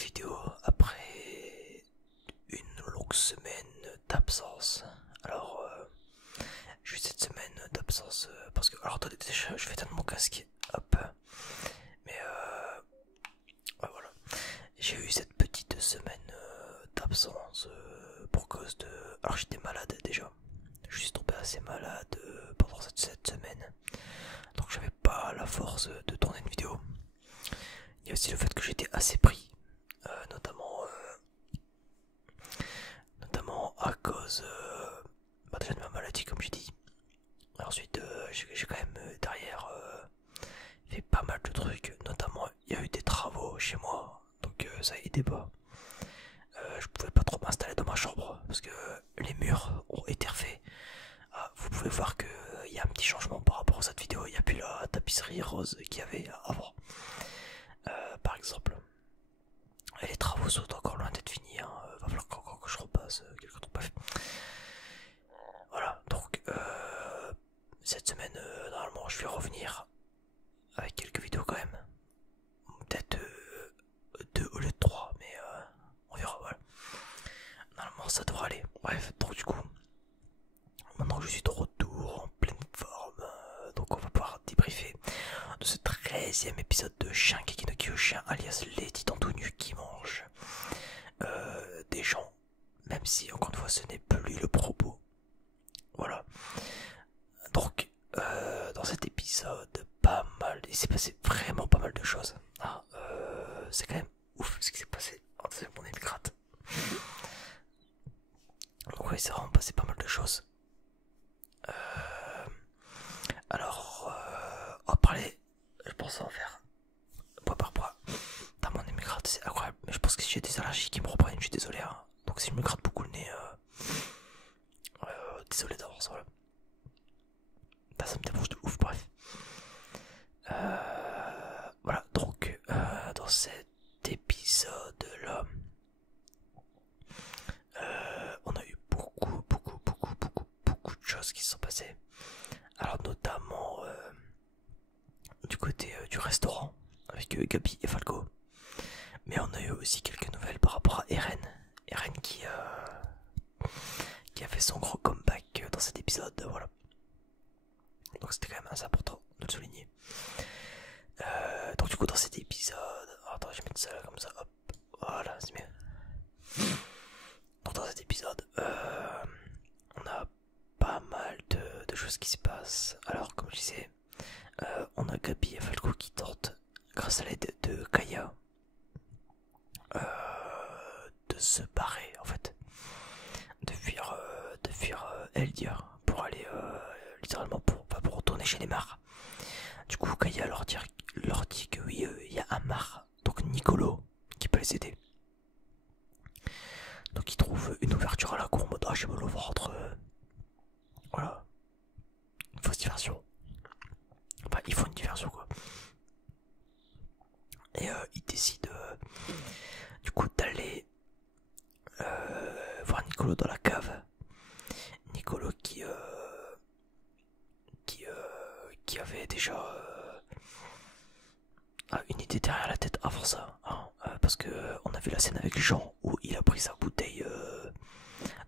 vidéo après une longue semaine d'absence. Alors, j'ai eu cette semaine d'absence parce que, alors attendez, déjà, je vais éteindre mon casque, hop, mais ouais, voilà. J'ai eu cette petite semaine d'absence pour cause de. Alors, j'étais malade déjà. Je suis tombé assez malade pendant cette semaine, donc j'avais pas la force de tourner une vidéo. Il y a aussi le fait que j'étais assez pris, notamment à cause déjà de ma maladie, comme j'ai dit. Ensuite, j'ai quand même derrière fait pas mal de trucs, notamment il y a eu des travaux chez moi, donc ça aidait pas. Je pouvais pas trop m'installer dans ma chambre parce que les murs ont été refaits. Ah, vous pouvez voir qu'il y a un petit changement par rapport à cette vidéo, il n'y a plus la tapisserie rose qu'il y avait avant. Par exemple, et les travaux sont encore loin d'être finis, hein. Va falloir encore que je repasse quelques trucs. Bref. Voilà, donc cette semaine, normalement, je vais revenir avec quelques vidéos quand même. Peut-être 2 au lieu de 3, mais on verra, voilà. Normalement, ça devrait aller. Bref, donc du coup, maintenant que je suis de retour en pleine forme, donc on va pouvoir débriefer de ce 13e épisode de Shingeki no Kyojin, alias les titans tout nus qui mangent des gens, même si encore une fois ce n'est plus le propos. Voilà. Donc dans cet épisode, pas mal, il s'est passé vraiment pas mal de choses. Ah, c'est quand même ouf ce qui s'est passé. Oh, mon nez me gratte. Donc oui, c'est vraiment passé pas mal de choses. Alors, on va parler, je pense en faire point par point. Dans mon nez me gratte, c'est incroyable. Mais je pense que si j'ai des allergies qui me reprennent, je suis désolé. Hein. Donc si je me gratte beaucoup le nez, désolé d'avance, voilà. Ça me dérange de ouf, bref. Voilà, donc dans cet épisode-là, on a eu beaucoup de choses qui se sont passées. Alors notamment du côté du restaurant avec Gabi et Falco. Mais on a eu aussi quelques nouvelles par rapport à Eren. Eren qui a fait son gros comeback dans cet épisode, voilà. Donc c'était quand même assez important de le souligner. Donc du coup dans cet épisode, attends, je vais mettre ça là comme ça, hop, voilà, c'est mieux. Donc dans cet épisode, on a pas mal de choses qui se passent. Alors comme je disais, on a Gabi et Falco qui tentent, grâce à l'aide de Kaya, de se barrer en fait, de fuir Eldia pour aller littéralement pour retourner chez les Mars. Du coup Kaya leur dit que oui, il y a un Mars, donc Nicolo, qui peut les aider. Donc ils trouvent une ouverture à la cour en mode ah j'ai mal au ventre, voilà, une fausse diversion. Enfin il faut une diversion quoi. Et ils décident du coup d'aller voir Nicolo dans la cave. Nicolo qui avait déjà une idée derrière la tête avant ça, hein, parce que on a vu la scène avec Jean où il a pris sa bouteille.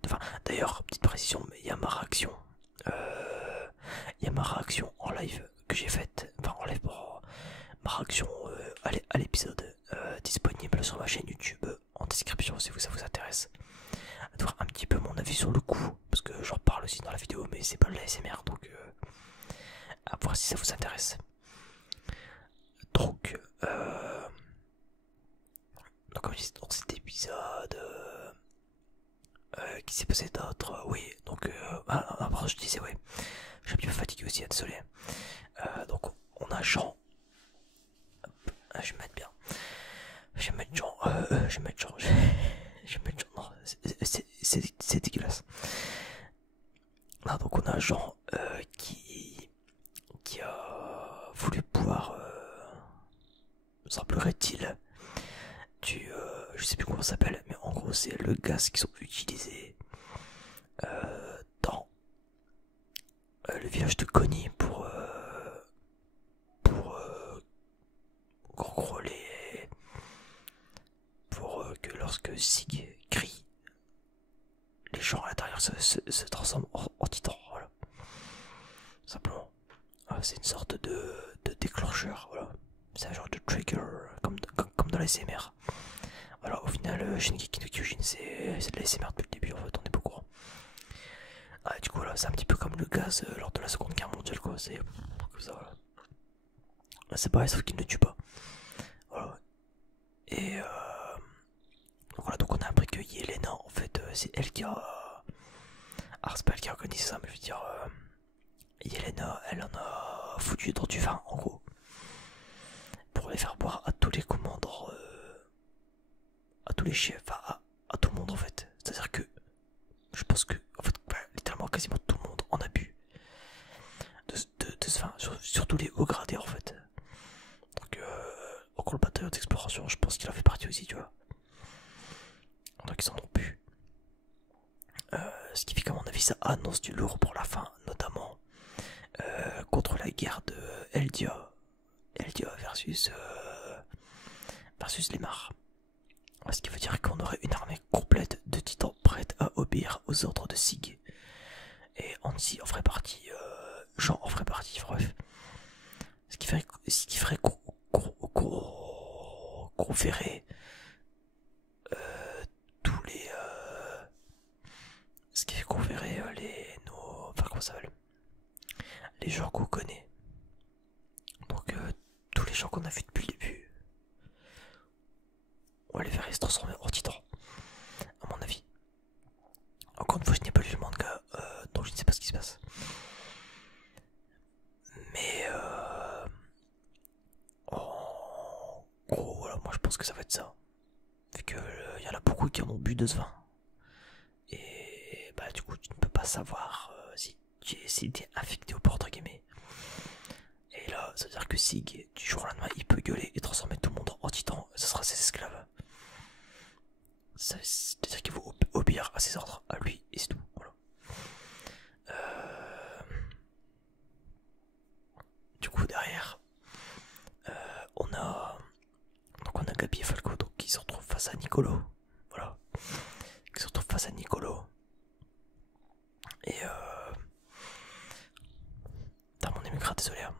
Enfin, d'ailleurs, petite précision, mais il y a ma réaction. Il y a ma réaction en live que j'ai faite, enfin en live pour ma réaction à l'épisode disponible sur ma chaîne YouTube en description si ça vous intéresse. De voir un petit peu mon avis sur le coup, parce que j'en parle aussi dans la vidéo, mais c'est pas de la SMR, donc à voir si ça vous intéresse. Donc, comme je disais dans cet épisode, qui s'est passé d'autre, oui, donc, après je disais, ouais, j'ai un petit peu fatigué aussi, désolé. Donc, on a Jean, je vais mettre bien, je vais mettre Jean, non, c'est dégueulasse. Ah, donc on a Jean qui a voulu pouvoir, semblerait-il, je sais plus comment ça s'appelle, mais en gros c'est le gaz qui sont utilisés dans le village de Connie pour en gros lorsque Sig crie, les gens à l'intérieur se transforment en titans, voilà. Simplement. C'est une sorte de déclencheur, voilà. C'est un genre de trigger, comme dans la SMR. Voilà, au final, Shingeki no Kyojin, c'est de la SMR depuis le début, en fait, on est pas au courant. Du coup, voilà, c'est un petit peu comme le gaz lors de la Seconde Guerre mondiale, quoi. C'est comme ça, voilà. C'est pareil, sauf qu'il ne tue pas. Voilà. Et donc voilà, donc on a appris que Yelena, en fait, c'est elle qui a. Alors, c'est pas elle qui a organisé ça, mais je veux dire. Yelena, elle en a foutu dans du vin, en gros. Pour les faire boire à tous les commandants. À tous les chefs, à tout le monde, en fait. C'est-à-dire que. Je pense que, en fait, littéralement, quasiment tout le monde en a bu. De ce vin, surtout les hauts gradés, en fait. Donc, encore le bataillon d'exploration, je pense qu'il en fait partie aussi, tu vois. Donc, ils en ont bu. Ce qui fait qu'à mon avis, ça annonce du lourd pour la fin, notamment contre la guerre de Eldia. Eldia versus les Mars. Ce qui veut dire qu'on aurait une armée complète de titans prête à obéir aux ordres de Sig. Et Hansi en ferait partie, Jean en ferait partie, bref. Ce qui ferait qu'on verrait tous les. Ce qui fait qu'on verrait enfin, comment ça s'appelle, les gens qu'on connaît. Donc, tous les gens qu'on a vus depuis le début. On va les verrait se transformer en titans, à mon avis. Encore une fois, je n'ai pas lu le manga, donc je ne sais pas ce qui se passe. Mais en gros, voilà, moi je pense que ça va être ça. Vu que y en a beaucoup qui en ont bu de ce vin. Et bah du coup, tu ne peux pas savoir si t'es infecté ou pas, entre guillemets. Et là, ça veut dire que Sig, du jour au lendemain, il peut gueuler et transformer tout le monde en titan. Ce sera ses esclaves. C'est-à-dire qu'il faut obéir à ses ordres, à lui, et c'est tout. Voilà. Du coup, derrière, on a Gabi et Falco, donc qui se retrouvent face à Nicolo. Voilà. Qui se retrouvent face à Nicolo. Et mon émigrat, désolé. Hein.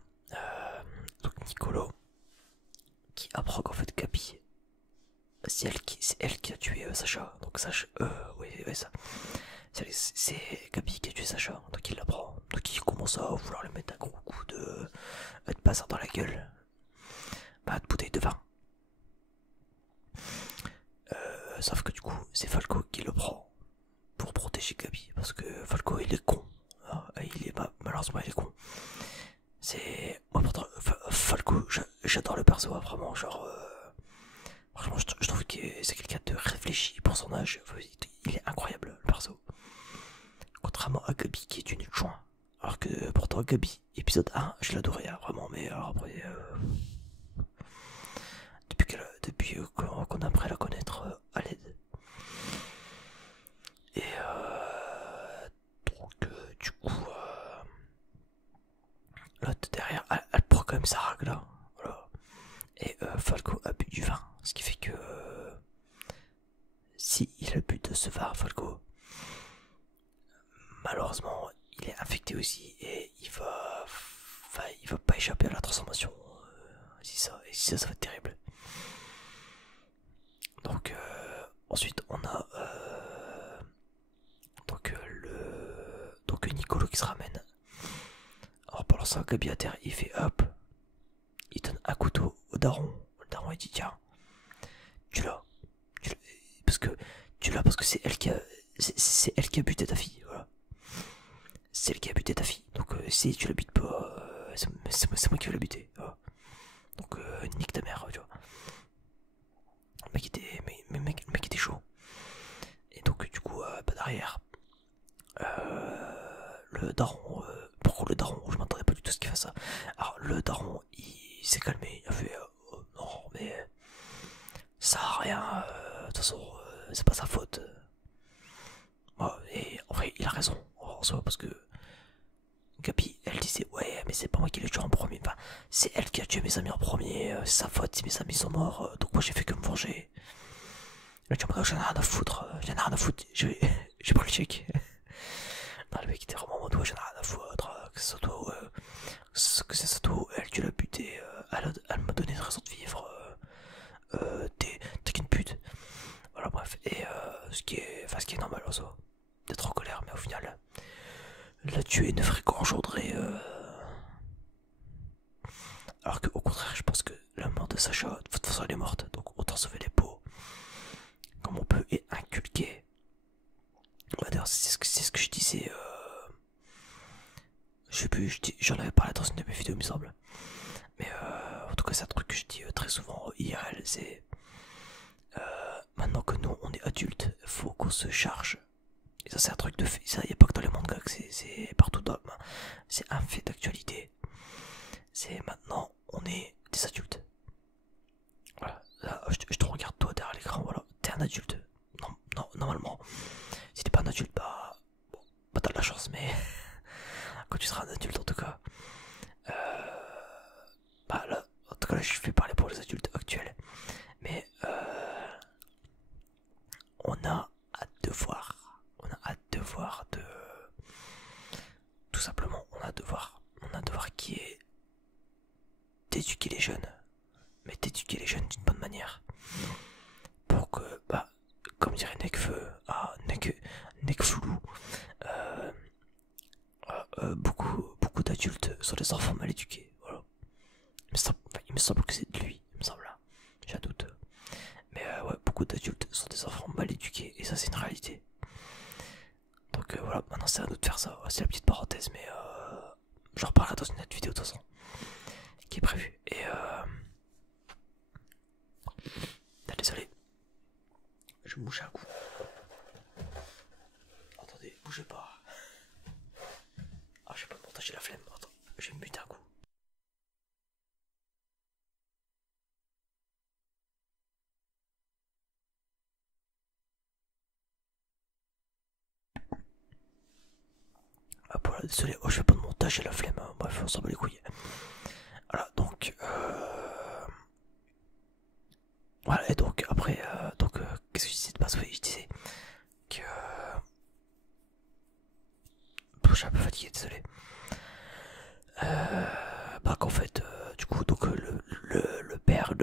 Donc Nicolo qui apprend qu'en fait Gabi, c'est elle qui a tué Sacha. Donc Sacha, oui, ça. C'est Gabi qui a tué Sacha, donc il l'apprend. Donc il commence à vouloir lui mettre un gros coup de bazar dans la gueule. Bah, de bouteille de vin. Sauf que du coup, c'est Falco qui le prend pour protéger Gabi. Parce que Falco, il est con. Malheureusement, il est con. Moi, pourtant, Falco, j'adore le perso, vraiment. Genre. Franchement, je trouve que c'est quelqu'un de réfléchi pour son âge. Il est incroyable, le perso. Contrairement à Gabi qui est une joint. Alors que pourtant Gabi, épisode 1, je l'adorais, hein, vraiment, mais alors après... depuis qu'on a appris à la connaître à l'aide. Et donc du coup... là, derrière, elle prend quand même sa règle là. Voilà. Et Falco a bu du vin. Ce qui fait que... si il a bu de ce vin, Falco... malheureusement, il est infecté aussi et il va pas échapper à la transformation. Si ça va être terrible. Donc ensuite on a donc Nicolo qui se ramène. Alors pendant ça, Gabi à terre, il fait hop, il donne un couteau au daron. Le daron il dit tiens, tu l'as, parce que c'est elle qui a buté ta fille. Voilà. C'est elle qui a buté ta fille. Donc si tu la butes pas, c'est moi qui vais la buter. Voilà. Donc nique ta mère, tu vois. Le mec était chaud. Et donc du coup, derrière, le daron, pourquoi le daron, je m'attendais pas du tout à ce qu'il fasse ça. Alors le daron, il s'est calmé, il a fait non mais ça a rien, de toute façon c'est pas sa faute. Et en vrai il a raison en soi, parce que Gabi, elle disait ouais mais c'est pas moi qui l'ai tué en premier, enfin c'est elle qui a tué mes amis en premier, c'est sa faute si mes amis sont morts, donc moi j'ai fait que me venger. Là, tu me dis, j'en ai rien à foutre, j'en ai rien à foutre, j'ai pris le chèque. Non, le mec était vraiment en mode, ouais, j'en ai rien à foutre, que ce soit toi, que ce soit toi, elle, tu l'as buté, elle m'a donné une raison de vivre, t'es qu'une pute. Voilà, bref, et ce qui est normal en soi, d'être en colère, mais au final, la tuer ne ferait qu'engendrer. Alors qu'au contraire, je pense que la mort de Sacha, de toute façon, elle est morte, donc autant sauver les peaux. Comme on peut et inculquer. Ouais, d'ailleurs, c'est ce que je disais. Je sais plus, j'en avais parlé dans une de mes vidéos, il me semble. Mais en tout cas, c'est un truc que je dis très souvent IRL, c'est maintenant que nous on est adultes, faut qu'on se charge. Et ça, c'est un truc de fait. Ça, y a pas que dans les mangas, c'est partout dans. C'est un fait d'actualité. C'est maintenant, on est des adultes. Voilà. Là, je te regarde toi derrière l'écran, voilà. T'es un adulte. Non, non, normalement. Si t'es pas un adulte, bon, bah t'as de la chance, mais quand tu seras un adulte en tout cas. Bah là, en tout cas là, je vais parler pour les adultes actuels. Mais on a hâte de voir. On a hâte de voir de. Tout simplement, on a hâte de voir. On a hâte de voir qui est d'éduquer les jeunes. Mais d'éduquer les jeunes d'une bonne manière. Pour que, bah, comme dirait Nekfeu, Nekfoulou, beaucoup d'adultes sont des enfants mal éduqués. Voilà. Il me semble que c'est de lui, il me semble. J'ai un doute. Mais ouais, beaucoup d'adultes sont des enfants mal éduqués, et ça c'est une réalité. Donc voilà, maintenant c'est à nous de faire ça. Ouais, c'est la petite parenthèse, mais j'en reparlerai dans une autre vidéo de toute façon, qui est prévue. Et désolé, je me bouge un coup. Attendez, bougez pas. Ah, j'ai pas de montage, j'ai la flemme. Attends, je vais me buter un coup. Hop, voilà, désolé, oh, je fais pas de montage, j'ai la flemme. Hein. Bref, on s'en bat les couilles. Voilà, donc voilà, et donc après, qu'est-ce que je disais de base? Oui, je disais que. Je suis un peu fatigué, désolé. Bah qu'en fait, du coup, donc le père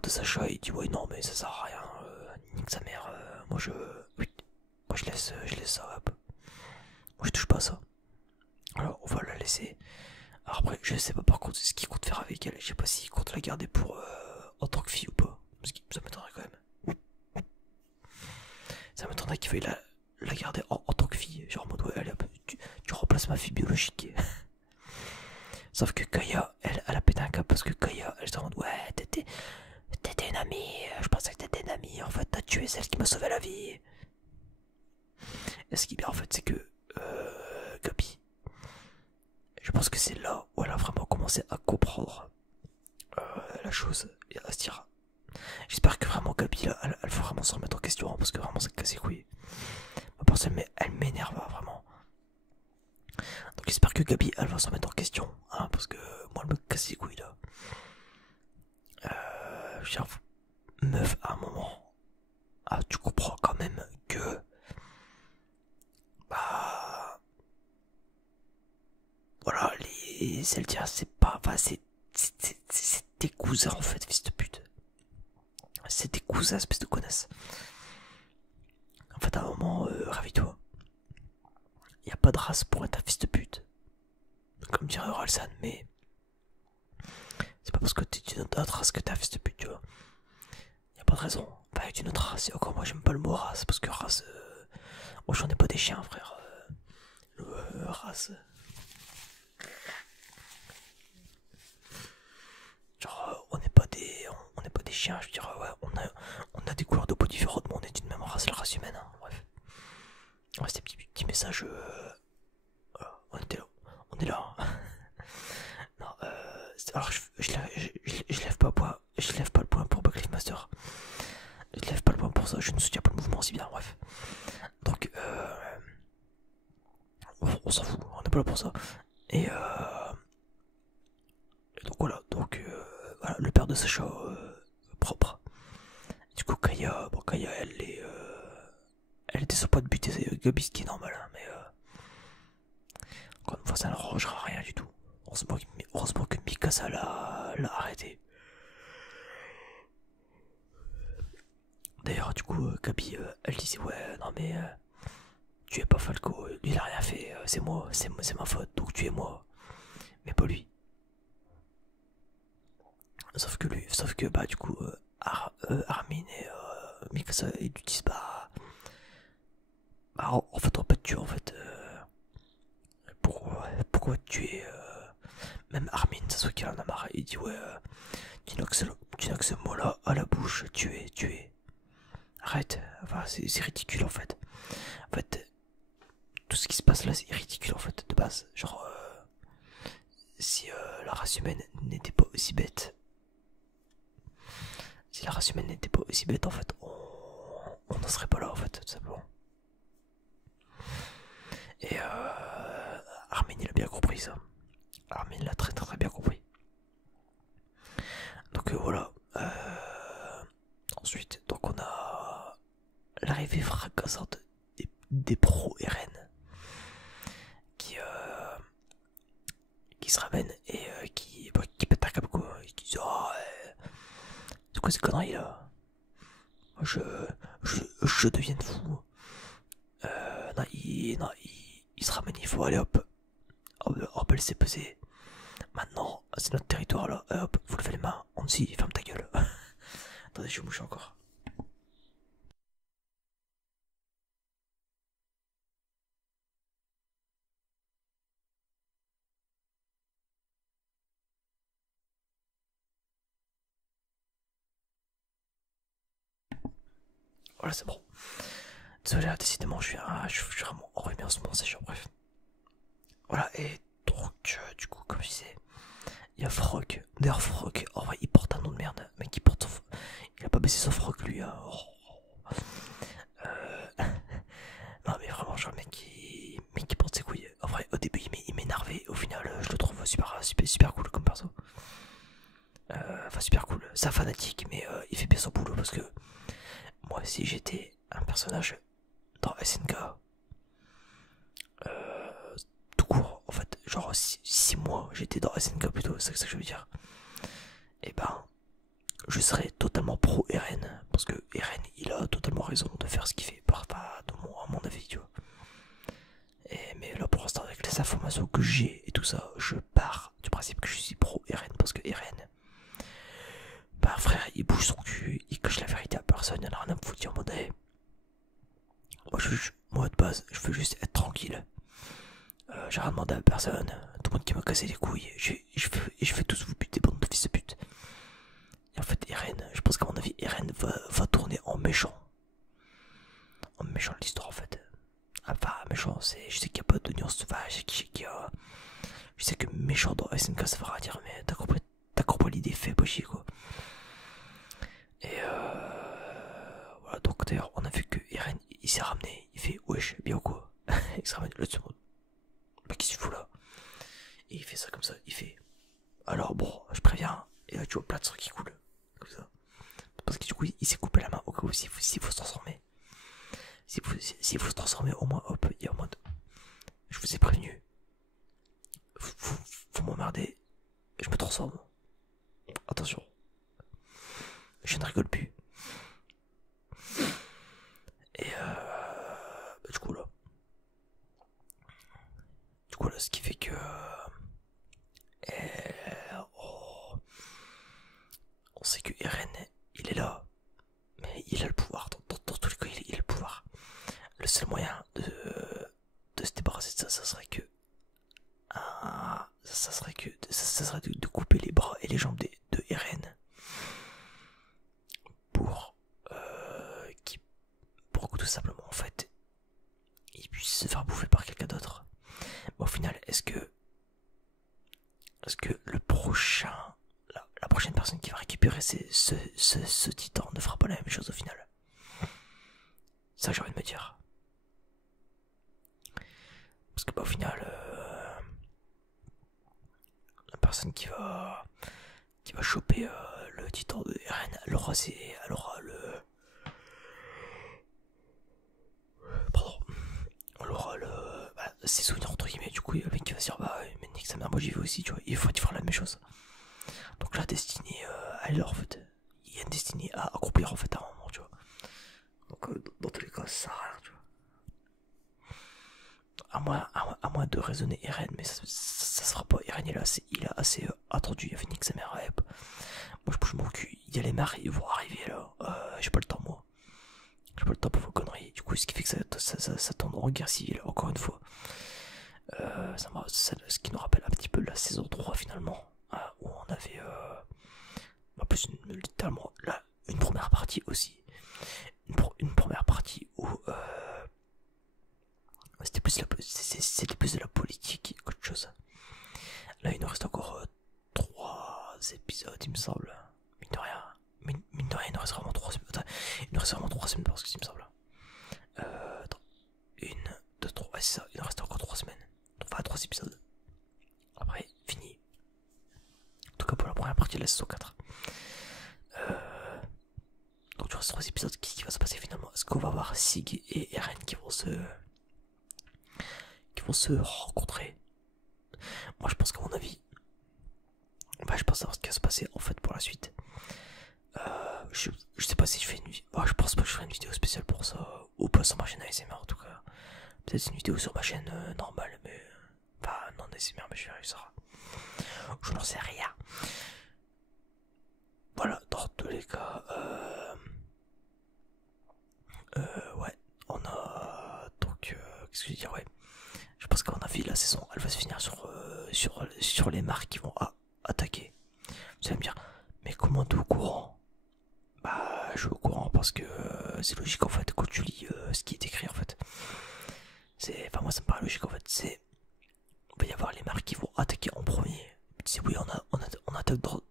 de Sacha, il dit ouais non mais ça sert à rien, nique sa mère, oui, moi je laisse ça, hop. Moi je touche pas à ça. Alors on va la laisser. Alors après, je sais pas par contre ce qu'il compte faire avec elle. Je sais pas s'il compte la garder pour en tant que fille ou pas. Parce que ça m'étonnerait quand même. Ça m'étonnerait qu'il veuille la garder en tant que fille. Genre en mode ouais allez hop, tu remplaces ma fille biologique. Sauf que Kaya, elle a pété un câble parce que Kaya, elle se demande ouais t'étais une amie, je pensais que t'étais une amie, en fait t'as tué celle qui m'a sauvé la vie. Et ce qui est bien en fait c'est que Gabi, je pense que c'est là où elle a vraiment commencé à comprendre la chose et à se dire. J'espère que vraiment Gabi là, elle faut vraiment s'en remettre en question hein, parce que vraiment ça casse les couilles. Ma personne mais elle m'énerve vraiment. Donc j'espère que Gabi elle va s'en mettre en question hein, parce que moi elle me casse les couilles là. Genre, meuf à un moment, ah, tu comprends quand même que bah voilà les Zeldia c'est pas enfin, c'est tes cousins en fait fils de pute. C'est tes cousins espèce de connasse. En fait à un moment ravis-toi. Y a pas de race pour être un fils de pute. Comme dirait Oralsan, mais c'est pas parce que t'es d'une autre race que t'es un fils de pute, tu vois. Y a pas de raison. Enfin, d'une autre race, et encore moi j'aime pas le mot race, parce que race. Moi j'en ai pas des chiens, frère. Race. Genre, on n'est pas des chiens, je veux dire, ouais, on a des couleurs de peau différentes, mais on est d'une même race, la race humaine, hein, bref. Ouais, c'était petit message. Voilà, on est là. Hein. Non, alors je lève pas le point, je lève pas le point pour Buckley Master. Je lève pas le point pour ça, je ne soutiens pas le mouvement si bien, bref. Donc, on s'en fout, on n'est pas là pour ça. Et donc voilà, donc voilà, le père de Sacha propre. Du coup Kaya, bon Kaya était sur le point de buter Gabi, ce qui est normal, hein, mais encore une fois, ça n'arrangera rien du tout. Heureusement que Mikasa l'a arrêté. D'ailleurs, du coup, Gabi, elle disait ouais, non mais tu es pas Falco, lui il a rien fait, c'est moi, c'est ma faute, donc tu es moi, mais pas lui. Sauf que bah du coup, Armin et Mikasa ils lui disent bah en fait on va pas te tuer en fait. Pourquoi tuer même Armin, ça se voit qu'il en a marre, il dit ouais, tu n'as que ce mot là à la bouche, tuer. Arrête, enfin c'est ridicule en fait. En fait, tout ce qui se passe là c'est ridicule en fait de base. Genre, si la race humaine n'était pas aussi bête, si la race humaine n'était pas aussi bête en fait, on n'en serait pas là en fait, tout simplement. Et Armin il a bien compris ça. Armin l'a très bien compris. Donc voilà. Ensuite, donc on a l'arrivée fracassante des pros RN qui se ramènent et qui pètent un câble quoi. Qui disent oh, c'est quoi ces conneries là? Je deviens fou. Non, il se ramène, il faut aller hop. Hop, elle s'est pesée. Maintenant, c'est notre territoire là. Hop, vous levez les mains, on dit ferme ta gueule. Attendez, je vais moucher encore. Voilà, c'est bon. Désolé, décidément, je suis vraiment enrhumé en ce moment, c'est chiant, bref. Voilà, et donc, du coup, comme je disais, il y a Frog. D'ailleurs, Frog, en vrai, il porte un nom de merde. Mec, il a pas baissé son Frog, lui. Hein. Oh. Non, mais vraiment, genre, mec qui porte ses couilles. En vrai, au début, il m'énervait. Au final, je le trouve super cool comme perso. Enfin, super cool. C'est un fanatique, mais il fait bien son boulot parce que moi, si j'étais un personnage dans SNK, tout court, en fait, genre si moi j'étais dans SNK plutôt, c'est ça que je veux dire, et ben je serais totalement pro RN, parce que RN il a totalement raison de faire ce qu'il fait, à mon avis, tu vois. Mais là pour l'instant, avec les informations que j'ai et tout ça, je pars du principe que je suis pro RN, parce que RN, bah frère, il bouge son cul, il cache la vérité à personne, il en a rien à me foutre en mode hey, moi de base, je veux juste être tranquille. J'ai rien demandé à personne, tout le monde qui m'a cassé les couilles, je fais tous vous buter, bande de fils de pute. Et en fait, Eren, je pense qu'à mon avis, Eren va tourner en méchant. En méchant de l'histoire en fait. Enfin, méchant, je sais qu'il n'y a pas de nuance, enfin, je sais que méchant dans SNK ça va dire, mais t'as compris l'idée, fais pas chier quoi. Et voilà, donc d'ailleurs, on a vu que Eren, il s'est ramené, il fait wesh, bien ou quoi. Il se ramène là-dessus. Bah, qu'est-ce qu'il fout là? Et il fait ça comme ça, il fait. Alors bon, je préviens, et là tu vois plein de trucs qui coulent. Comme ça. Parce que du coup, il s'est coupé la main au cas où s'il faut se transformer. S'il faut se transformer, au moins, hop, il y a au moins. Je vous ai prévenu. Vous m'emmerder, je me transforme. Attention. Je ne rigole plus. Et bah, du coup là, ce qui fait que oh, on sait que Eren, il est là, mais il a le pouvoir. Dans tous les cas, il a le pouvoir. Le seul moyen de se débarrasser de ça, ça serait que ça serait de couper les bras et les jambes de Eren pour que tout simplement en fait il puisse se faire bouffer par quelqu'un d'autre. Mais au final, est-ce que le prochain, la prochaine personne qui va récupérer ce titan ne fera pas la même chose au final? C'est ça que j'ai envie de me dire. Parce que bah, au final, la personne qui va choper le titan de Eren, elle aura le ses souvenirs entre guillemets. Du coup, le mec qui va se dire bah mais nique sa mère, moi j'y vais aussi, tu vois. Il faut faire la même chose. Donc la destinée, elle est là en fait. Il y a une destinée à accomplir en fait à un moment, tu vois. Donc dans tous les cas, ça sert à rien, tu vois. À moins de raisonner Eren, mais ça se fera pas. Eren il a assez attendu, il avait nique sa mère à Ep. Moi je bouge mon cul, il y a les maris, ils vont arriver là. J'ai pas le temps moi. J'ai pas le temps pour vos conneries. Du coup, ce qui fait que ça tombe en guerre civile, encore une fois. Ce qui nous rappelle un petit peu la saison 3 finalement, où on avait plus littéralement là, une première partie aussi. Une première partie où c'était plus de la politique qu'autre chose. Là, il nous reste encore 3 épisodes, il me semble. Mine de rien. Mine de rien, il nous reste vraiment 3 semaines. Attends, il nous reste vraiment 3 semaines parce que il me semble. Attends. 1, 2, 3. Ouais, c'est ça, il nous reste encore 3 semaines. Enfin, 3 épisodes. Après, fini. En tout cas, pour la première partie de la saison 4. Donc, tu restes 3 épisodes. Qu'est-ce qui va se passer finalement? Est-ce qu'on va voir Sig et Eren qui vont se rencontrer? Moi, je pense qu'à mon avis, je pense savoir ce qui va se passer en fait pour la suite. Je sais pas si je fais une vidéo. Je pense pas que je ferai une vidéo spéciale pour ça. Ou pas sur ma chaîne ASMR en tout cas. Peut-être une vidéo sur ma chaîne normale, mais. Enfin, non ASMR, mais je verrai ça. Je n'en sais rien. Voilà, dans tous les cas. Ouais, on a. Donc, qu'est-ce que je veux dire? Ouais. Je pense qu'on a vu la saison, elle va se finir sur les marques qui vont attaquer. Vous allez me dire, mais comment t'es au courant? Bah, je suis au courant parce que c'est logique en fait quand tu lis ce qui est écrit en fait. Enfin, moi ça me paraît logique en fait. Il va y avoir les marques qui vont attaquer en premier. C'est oui, on attaque pardon.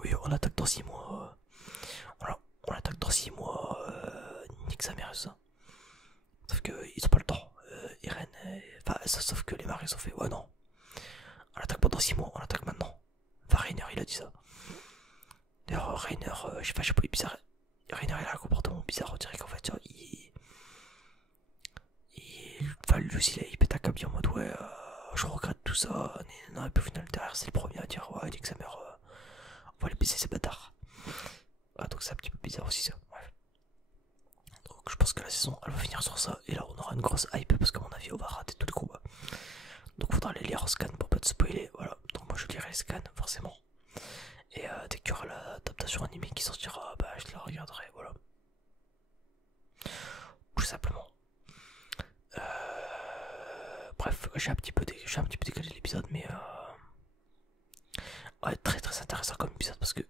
Oui, on attaque dans 6 mois. On attaque dans 6 mois. Nique sa mère, ça. Sauf qu'ils ont pas le temps. Irène, enfin, sauf que les marques ils ont fait, ouais, non. On attaque pas dans 6 mois, on attaque maintenant. Enfin, Rainer, il a dit ça. D'ailleurs, Rainer, je sais pas, il est bizarre. Rainer, il a un comportement bizarre, on dirait qu'en fait, genre, enfin, lui aussi, il pète un câble en mode, ouais, je regrette tout ça. Non, et puis au final, derrière, c'est le premier à dire, ouais, nique sa mère, on va les baiser ces bâtards. Donc c'est un petit peu bizarre aussi, ça. Bref. Donc je pense que la saison, elle va finir sur ça. Et là, on aura une grosse hype parce qu'à mon avis, on va rater tous les combats. Donc faudra les lire en scan pour pas te spoiler. Voilà. Donc moi, je lirai les scans, forcément. Et dès qu'il y aura l'adaptation animée qui sortira, bah je la regarderai. Voilà. Tout simplement. Bref, j'ai un petit peu décalé l'épisode, mais ouais, très très intéressant comme épisode parce que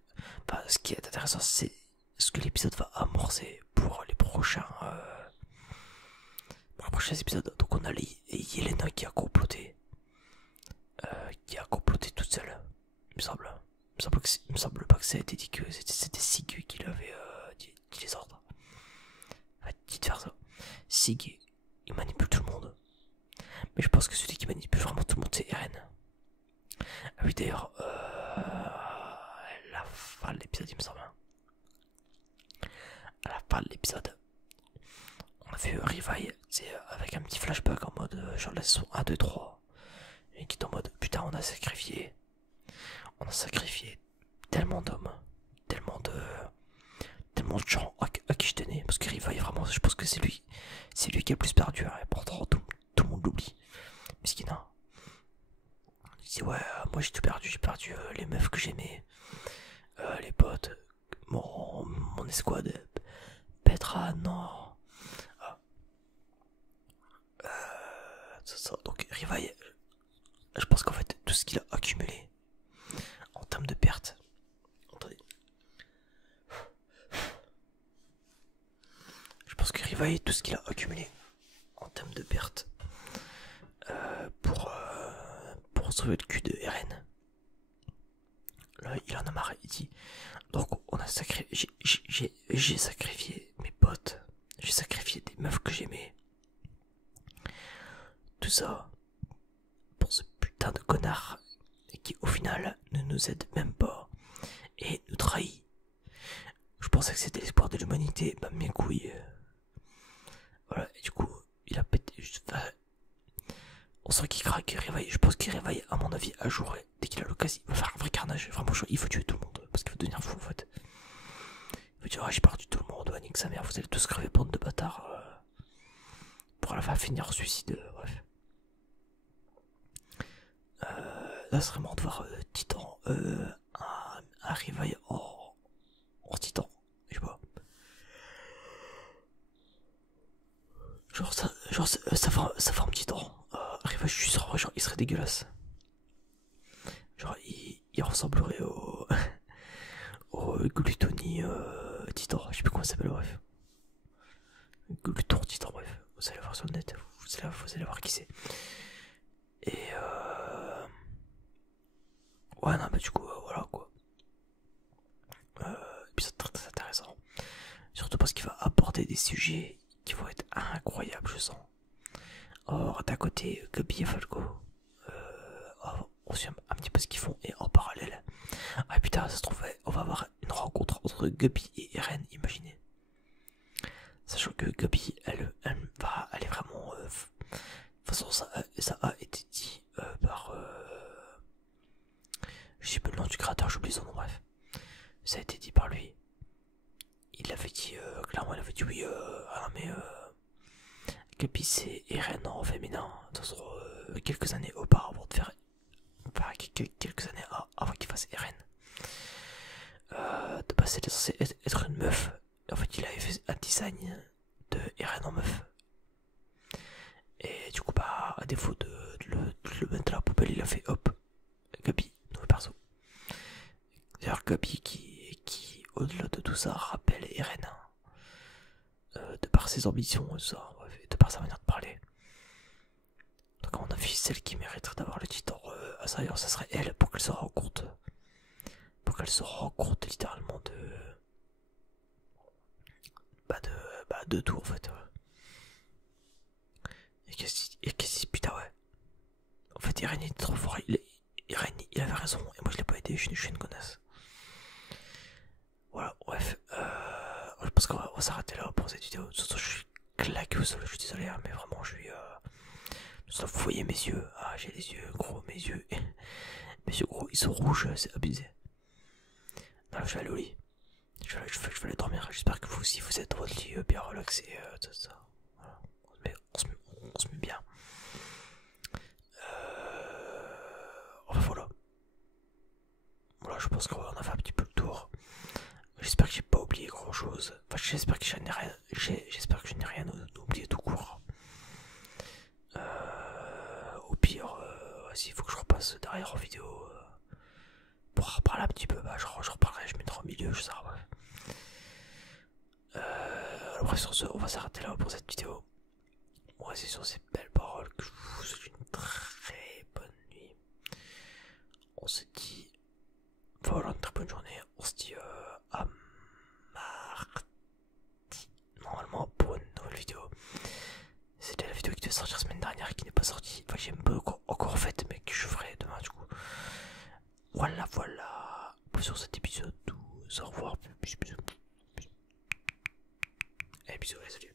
ce qui est intéressant, c'est ce que l'épisode va amorcer pour les prochains épisodes. Donc on a Yelena qui a comploté toute seule. Il me semble pas que ça a été dit que c'était Sig qui l'avait dit les ordres. Dit de faire ça. Sig, il manipule tout le monde. Mais je pense que celui qui manipule vraiment tout le monde, c'est Eren. Ah oui, d'ailleurs, la fin de l'épisode, il me semble. À la fin de l'épisode, on a vu Revive, c'est avec un petit flashback en mode genre la saison 1, 2, 3. Et qui est en mode putain, on a sacrifié tellement d'hommes, tellement de gens à qui je tenais. Parce que Revive, vraiment, je pense que c'est lui qui a le plus perdu. Hein, et pourtant, tout le monde l'oublie. Miskina. Il dit ouais, moi j'ai tout perdu, j'ai perdu les meufs que j'aimais, les potes, mon escouade, Petra, non. Donc Rivaille, je pense qu'en fait tout ce qu'il a accumulé en termes de pertes, attendez, je pense que Rivaille, tout ce qu'il a accumulé en termes de pertes pour sauver le cul de Eren, là il en a marre, il dit donc on a j'ai sacrifié mes potes, j'ai sacrifié des meufs que j'aimais, tout ça pour ce putain de connard qui au final ne nous aide même pas et nous trahit. Je pensais que c'était l'espoir de l'humanité, bah mes couilles. Voilà, et du coup, il a pété. Enfin, on sent qu'il craque, il réveille. Je pense qu'il réveille, à mon avis, à jour. Dès qu'il a l'occasion, il va faire un vrai carnage. Vraiment, il faut tuer tout le monde. Parce qu'il va devenir fou en fait. Il va dire, ah, j'ai perdu tout le monde, ouais, nique sa mère, vous allez tous crever, bande de bâtards. Pour à la fin finir en suicide, bref. Là, ce serait marrant de voir Titan. Un réveil en Titan. Je sais pas. Genre sa forme Titan. Arriva, je suis sûr, genre, il serait dégueulasse. Genre, il ressemblerait au. Au Gluttony Titan. Je sais plus comment ça s'appelle, bref. Gluton Titan, bref. Vous allez voir sur le net, vous allez voir qui c'est. Et ouais, non, bah du coup, voilà quoi. Épisode très très intéressant. Surtout parce qu'il va aborder des sujets qui vont être incroyables, je sens. Or, d'un côté, Guppy et Falco, on suit un petit peu ce qu'ils font, et en parallèle, ah putain, ça se trouve, on va avoir une rencontre entre Guppy et Eren, imaginez. Sachant que Guppy, elle est vraiment. De toute façon, ça a été dit par. Je sais plus le nom du créateur, j'oublie son nom, bref. Ça a été dit par lui. Il avait dit, clairement, il avait dit oui, ah mais. Guppy c'est Eren en féminin, dans quelques années auparavant de faire. Enfin, quelques années avant qu'il fasse Eren. De base, c'était censé être une meuf. En fait, il avait fait un design de Eren en meuf. Et du coup, bah, à défaut de le mettre à la poubelle, il a fait hop, Guppy, nouveau perso. D'ailleurs, Guppy qui au-delà de tout ça, rappelle Eren. De par ses ambitions et tout ça, bref, de par sa manière de parler. Donc, à mon avis, celle qui mériterait d'avoir le titre à ça, ça serait elle pour qu'elle se rende compte. Pour qu'elle se rende compte littéralement de tout en fait. Et qu'est-ce qu'il putain, ouais. En fait, Eren était trop fort. Eren, il avait raison. Et moi, je l'ai pas aidé. Je suis une connasse. Voilà, bref. Je pense qu'on va s'arrêter là pour cette vidéo. Surtout, je suis claqué au sol. Je suis désolé, hein, mais vraiment, je suis. Sauf vous voyez mes yeux. Ah, j'ai les yeux gros, mes yeux. Mes yeux gros, ils sont rouges. C'est abusé. Non, là, je vais aller au lit. Je vais aller dormir. J'espère que vous aussi, vous êtes dans votre lit bien relaxé. Tout ça. Voilà. On se met bien. Enfin, voilà. Voilà, je pense qu'on a fait un petit peu le tour. J'espère que j'ai pas oublié grand chose. Enfin, j'espère que je n'ai rien oublié tout court. Au pire, s'il faut que je repasse derrière en vidéo pour reparler un petit peu, bah je reparlerai, je mettrai au milieu, je sais pas. Bref. Bref, sur ce, on va s'arrêter là pour cette vidéo. Moi, c'est sur ces belles paroles que je vous souhaite une très bonne nuit. On se dit. Enfin, voilà, une très bonne journée. On se dit à mardi. Normalement, pour une nouvelle vidéo. C'était la vidéo qui devait sortir la semaine dernière qui n'est pas sortie. Enfin, j'ai un peu encore faite, mais que je ferai demain, du coup. Voilà. Sur cet épisode 12. Au revoir. Bisous. Et bisous, salut.